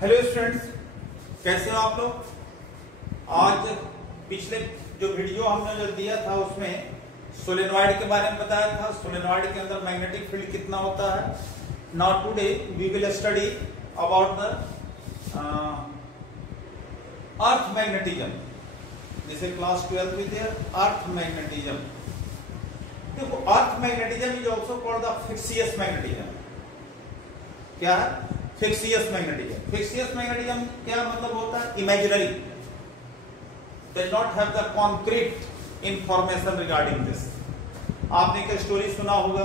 Hello students, कैसे हो आप लोग। आज पिछले जो वीडियो हमने जो दिया था उसमें सोलेनॉइड के बारे में बताया था। सोलेनॉइड के अंदर मैग्नेटिक फील्ड कितना होता है। Now today we will study about the earth magnetism. जैसे क्लास 12 में थे अर्थ मैग्नेटिज्म। देखो, earth magnetism is also called the फिक्सियस मैग्नेटिज्म। क्या है? फिक्सियस मैग्नेटिज्म। फिक्सियस मैग्नेटिज्म क्या मतलब होता है? Imaginary, does not have the concrete information regarding this. आपने एक स्टोरी सुना होगा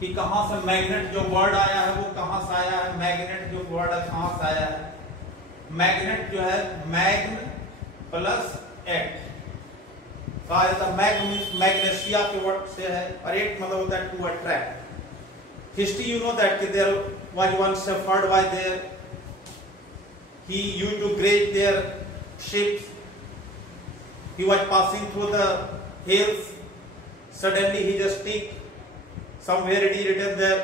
कि कहां से मैग्नेट जो वर्ड आया है वो कहां से आया है। मैग्नेट जो वर्ड है कहां से आया है? मैग्नेट जो है मैग्न प्लस एट कहा जाता है। मैग्न मींस मैग्नेशिया के वर्ड से है और एट मतलब होता है to attract. History, you know that there was one shepherd was there. He used to graze their sheep. He was passing through the hills. Suddenly, his stick somewhere it is written there.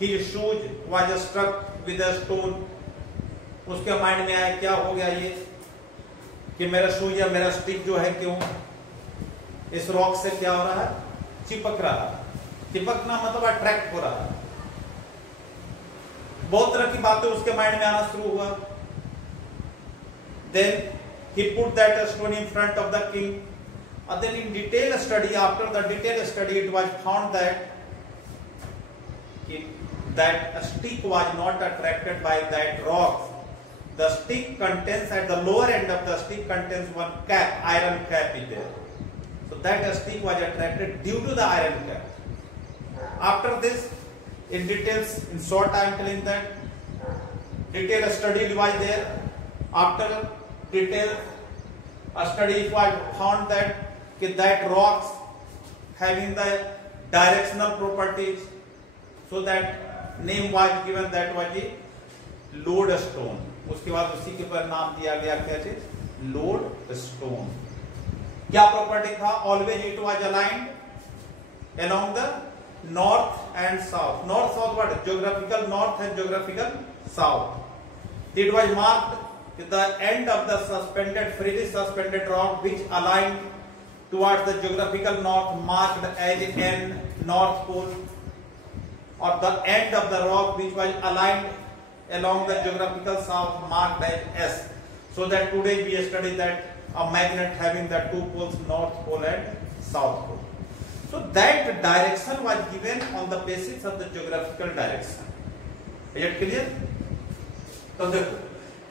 His shoes was struck with a stone. उसके mind में आया क्या हो गया ये कि मेरा shoes या मेरा स्टिक जो है क्यों इस रॉक से क्या हो रहा है? चिपक रहा है। चिपकना मतलब अट्रैक्ट हो रहा है। बहुत तरह की बातें उसके माइंड में आना शुरू हुआ। Then he put that stone in front of the king, and then in detail study, after the detailed study, it was found that a stick was not attracted by that rock. The stick contains, at the lower end of the stick contains one cap, iron cap is there. So that stick was attracted due to the iron cap. After this, in details, in short I am telling that detailed study was there. After detailed study it was found that rocks having the directional properties, so that name was given, that was a lodestone. उसके बाद उसी के पर नाम दिया गया क्या चीज? lodestone. क्या प्रॉपर्टी था? Always it was aligned along the north and south. North south what? Geographical north and geographical south. It was marked with the end of the suspended, freely suspended rock which aligned towards the geographical north marked as N, North Pole, or the end of the rock which was aligned along the geographical south marked as S. So that today we study that a magnet having the two poles, North Pole and South Pole. So that direction was given on the basis of the geographical direction. Is it clear? तो देखो,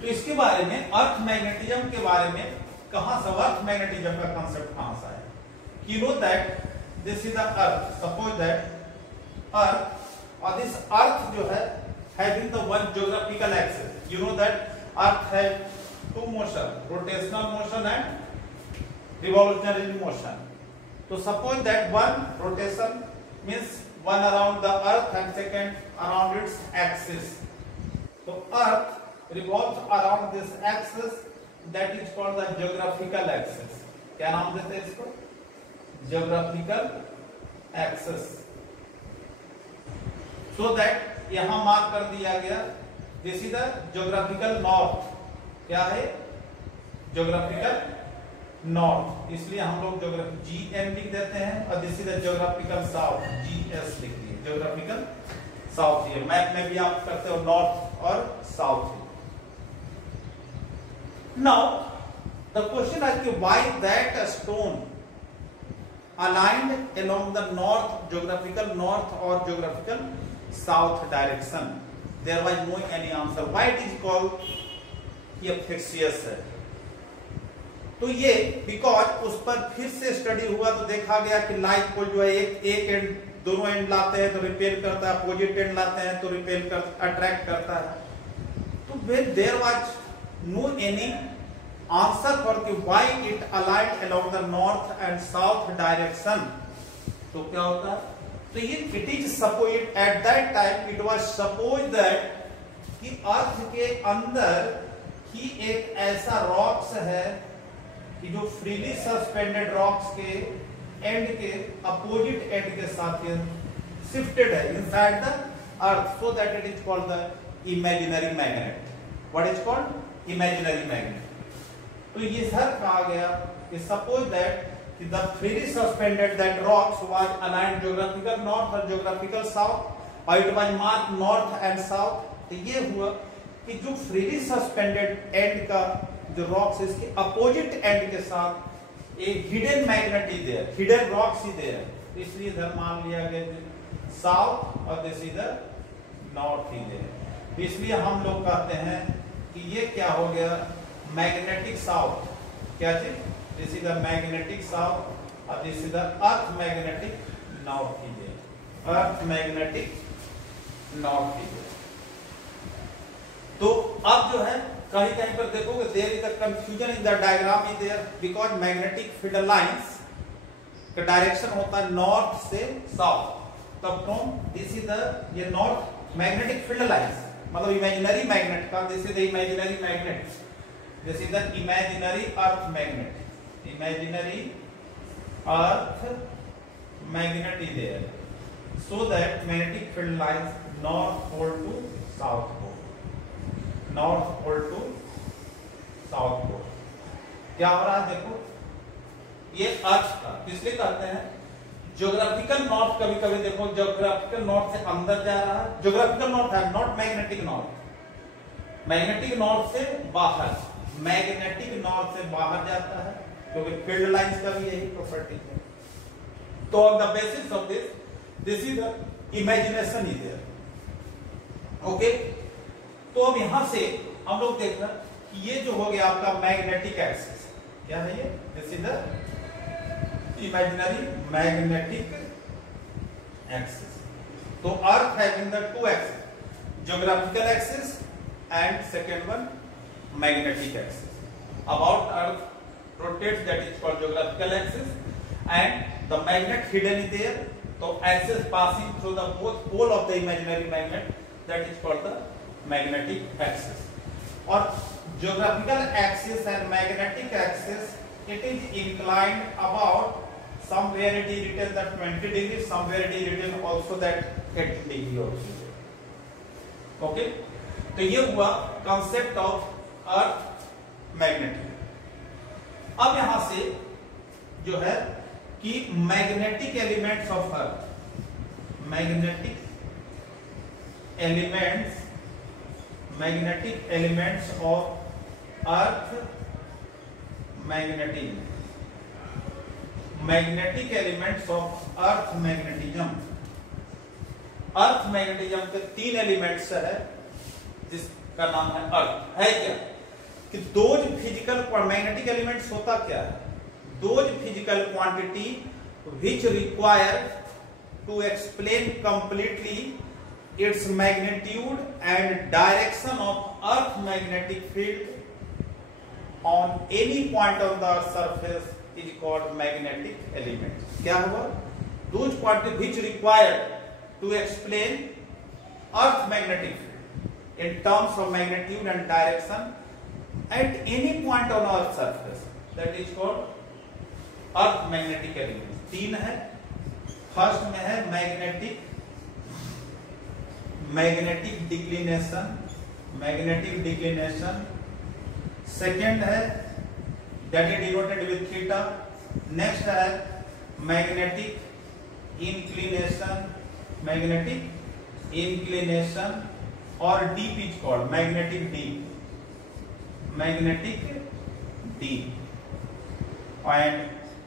तो इसके बारे में अर्थ magnetism के बारे में कहां से अर्थ मैग्नेटिज्म का कांसेप्ट कहां से आया? You know that this is the earth. Suppose that earth, or this earth जो है having the one geographical axis. You know that earth has two motion, rotational motion and revolutionary motion. So suppose that one rotation means one around the earth and second around its axis. So earth revolves around this axis, that is called the geographical axis. क्या नाम देते हैं इसको? Geographical axis. So that यहां mark कर दिया गया, this is the geographial north. क्या है? Geographical नॉर्थ, इसलिए हम लोग ज्योग्राफी GN लिख देते हैं और this is the geographical south, GS लिख दिए। ज्योग्राफिकल साउथ, ये मैप में भी आप करते हो नॉर्थ और south. Now the question is कि why that stone aligned along the north, geographical north और geographical south direction, there was no any answer. Why it is called ये फिक्सियस है? तो ये बिकॉज उस पर फिर से स्टडी हुआ तो देखा गया कि लाइट को जो है एक एंड, दोनों एंड लाते हैं तो रिपेल करता है, अपोजिट एंड लाते हैं तो रिपेल कर अट्रैक्ट करता है। तो when there was no any answer for कि why it aligned along the north and south direction, तो क्या होता है? तो ये it is suppose at that time it was suppose that कि अर्थ के अंदर ही एक ऐसा रॉक्स है कि जो फ्रीली सस्पेंडेड रॉक्स के एंड के अपोजिट एंड के साथ शिफ्टेड है inside the earth, so that it is called the imaginary magnet. What is called imaginary magnet. तो ये सर कहा गया कि suppose that the freely suspended that rocks was aligned geographical north और geographical south और it was marked north and south. तो ये हुआ कि जो freely suspended end का जो rocks इसके opposite end के साथ एक hidden magnet is there, hidden rocks is there. इसलिए इधर मान लिया गया साउथ और दिस इधर नॉर्थ ही है. तो इसलिए हम लोग कहते हैं कि ये क्या हो गया मैग्नेटिक साउथ. क्या चीज? This is the magnetic south और this is the earth magnetic north ही है. अर्थ मैग्नेटिक नॉर्थ ही है. तो अब जो है कहीं कहीं पर देखोगे there is a confusion in the diagram is there because magnetic field lines का डायरेक्शन होता है नॉर्थ से साउथ. तब फ्रॉम दिस इज द ये नॉर्थ मैग्नेटिक फील्ड लाइंस मतलब इमेजिनरी मैग्नेट का this is the imaginary magnet. This is the imaginary earth magnet. Imaginary earth magnet is there so that magnetic field lines north pole to south pole. North pole to south pole. क्या हो रहा है देखो ये अर्थ का इसलिए कहते हैं ज्योग्राफिकल नॉर्थ. कभी कभी देखो ज्योग्राफिकल नॉर्थ से अंदर जा रहा है. ज्योग्राफिकल नॉर्थ है not magnetic north. Magnetic north से बाहर, मैग्नेटिक नॉर्थ से बाहर जाता है क्योंकि फील्ड लाइंस का भी यही प्रॉपर्टी है. तो on the basis of this is the imagination is there. Okay. तो अब यहां से हम लोग देख रहे हैं कि ये जो हो गया आपका मैग्नेटिक एक्सिस. क्या है ये? This is the imaginary magnetic axis. So earth having the two axes, geographical axis and second one magnetic axis. About earth rotates, that is called geographical axis, and the magnet hidden is there. So axis passing through the both pole of the imaginary magnet, that is called the magnetic axis. Or geographical axis and magnetic axis, it is inclined about somewhere it is written that 20 degrees, somewhere it is written also that 80 degree also. Okay. तो ये हुआ concept of earth magnetic. अब यहां से जो है कि magnetic elements of earth, magnetic elements of earth magnetism. Magnetic elements of earth magnetism. Earth magnetism के 3 एलिमेंट्स है जिसका नाम है अर्थ. है क्या कि दोज फिजिकल मैग्नेटिक एलिमेंट्स होता क्या है? Those physical quantity which require to explain completely its magnitude and direction of earth magnetic field on any point of the surface is called magnetic element. क्या हुआ? Those quantities which required to explain earth magnetic field in terms of magnitude and direction at any point on earth surface, that is called earth magnetic element. 3 है. First में है magnetic declination. Second है that is denoted with theta. Next है magnetic inclination और deep is called magnetic deep. And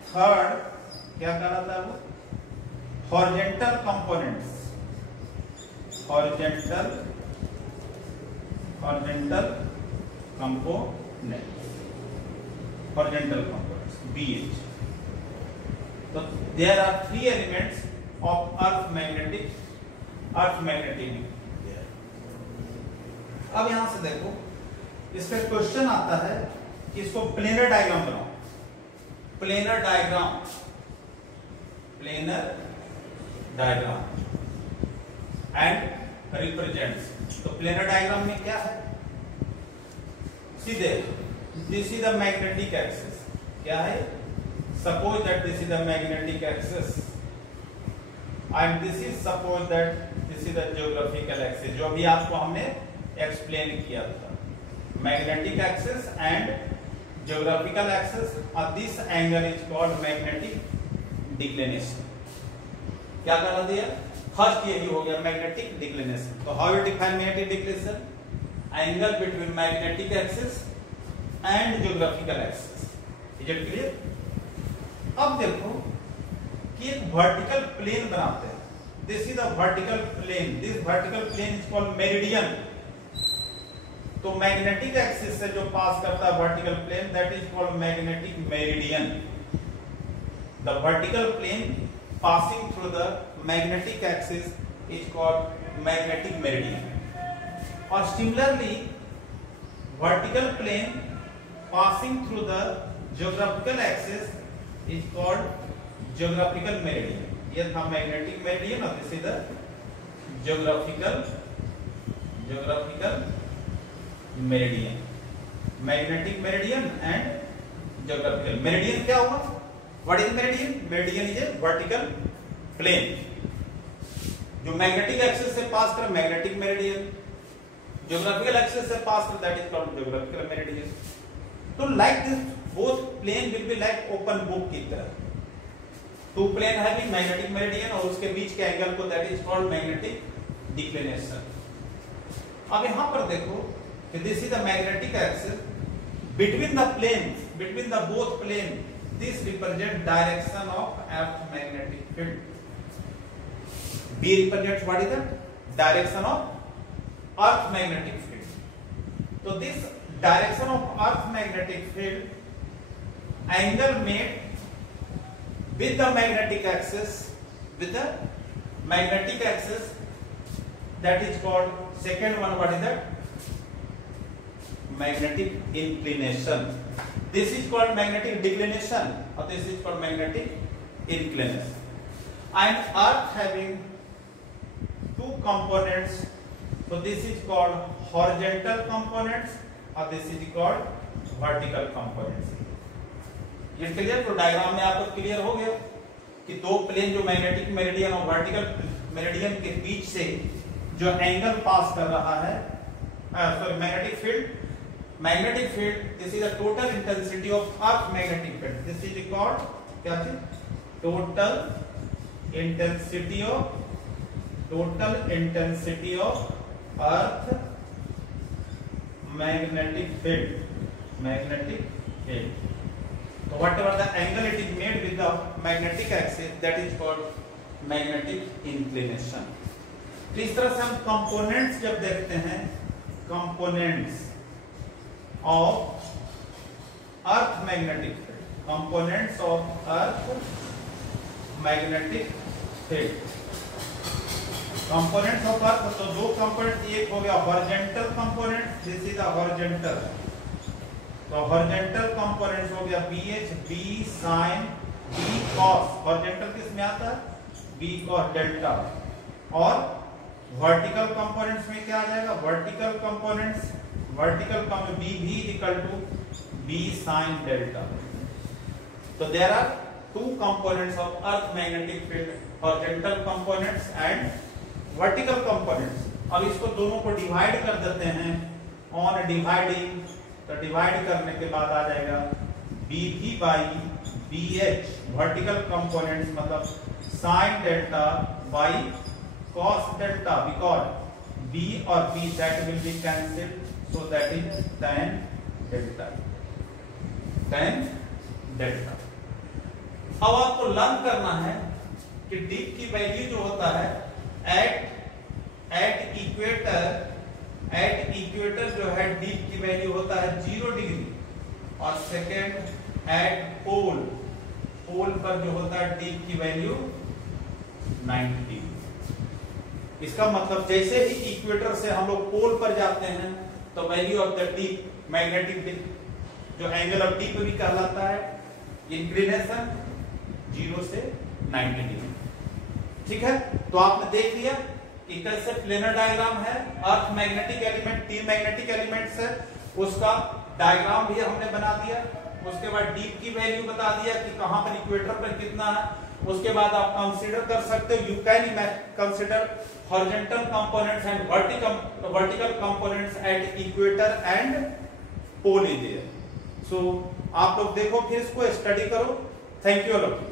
third क्या कह रहा था वो? Horizontal components. Horizontal BH. So there are 3 elements of earth magnetic. अब यहां से देखो इस पे क्वेश्चन आता है कि इसको प्लेनर डायग्राम बनाओ. Planar diagram and represents. तो प्लेनर डायग्राम में क्या है? सीधे this is the magnetic axis. क्या है? Suppose that this is the magnetic axis and this is suppose that this is the geographical axis. जो अभी आपको हमने एक्सप्लेन किया था, magnetic axis and geographical axis, और this angle is called magnetic declination. क्या करा दिया? फर्स्ट यही हो गया मैग्नेटिक डिक्लिनेशन। तो how you define magnetic declination? Angle between magnetic axis and geographical axis. Is it clear? अब देखो कि एक वर्टिकल प्लेन बनाते हैं। This is the vertical plane, this vertical plane is called meridian. तो मैग्नेटिक एक्सिस से जो पास करता है vertical plane, that is called magnetic meridian. The vertical plane passing through the magnetic axis is called magnetic meridian. Or similarly, vertical plane passing through the geographical axis is called geographical meridian. ये था magnetic meridian और this is the geographical meridian. Magnetic meridian and geographical meridian क्या हुआ? What is meridian? Meridian is a vertical plane जो magnetic axis से pass कर, magnetic meridian. Geographical axis से pass कर, that is called geographical meridian. तो like this both plane will be like open book की तरह। Two plane having magnetic meridian और उसके बीच के एंगल को that is called magnetic declination. अब यहां पर देखो कि this is the magnetic axis between the planes, between the both plane, this represents direction of earth magnetic field. B represents what is that? Direction of earth magnetic field. So this direction of earth magnetic field, angle made with the magnetic axis, that is called, second one, what is that? Magnetic inclination. This is called magnetic declination or this is called magnetic inclination. And earth having two components, so this is called horizontal components or this is called vertical components. ये clear? तो diagram में आपको clear हो गया कि दो plane जो magnetic meridian और वर्टिकल मेरिडियन के बीच से जो एंगल पास कर रहा है, sorry magnetic field, this is the total intensity of earth magnetic field. This is called क्या चीज? total intensity of earth magnetic field. So whatever the angle it is made with the magnetic axis, that is called magnetic inclination. तो इस तरह से हम components जब देखते हैं, components of earth magnetic field, components of earth magnetic field, components of earth। तो दो components, एक हो गया horizontal component, this is the horizontal, तो horizontal components हो गया BH, B sin, B cos, horizontal किस में आता है? B cos delta। और vertical components में क्या आ जाएगा? vertical components B भी equal to B sin delta। So there are two components of earth magnetic field, horizontal components and vertical components। अब इसको दोनों को डिवाइड कर देते हैं on dividing, तो डिवाइड करने के बाद आ जाएगा BV by BH, vertical components मतलब sin delta by cos delta, because B और B that will be cancelled, so that is tan delta। अब आपको लर्न करना है कि डीप की वैल्यू जो होता है एट इक्वेटर जो है डीप की वैल्यू होता है 0 डिग्री, और सेकेंड एट पोल पर जो होता है डीप की वैल्यू 90 डिग्री। इसका मतलब जैसे ही इक्वेटर से हम लोग पोल पर जाते हैं तो value of the deep magnetic जो एंगल ऑफ डीप भी कहलाता है इंक्लिनेशन 0 से 90 डिग्री। ठीक है, तो आपने देख लिया कि कैसे प्लेनर डायग्राम है, अर्थ मैग्नेटिक एलिमेंट, तीन मैग्नेटिक एलिमेंट्स है, उसका डायग्राम भी हमने बना दिया। उसके बाद डीप की वैल्यू बता दिया कि कहां पर इक्वेटर पर कितना है, उसके बाद आप कंसीडर कर सकते हो, you can consider horizontal components and vertical components at equator and pole is there. So आप लोग देखो, फिर इसको स्टडी करो। Thank you all of you.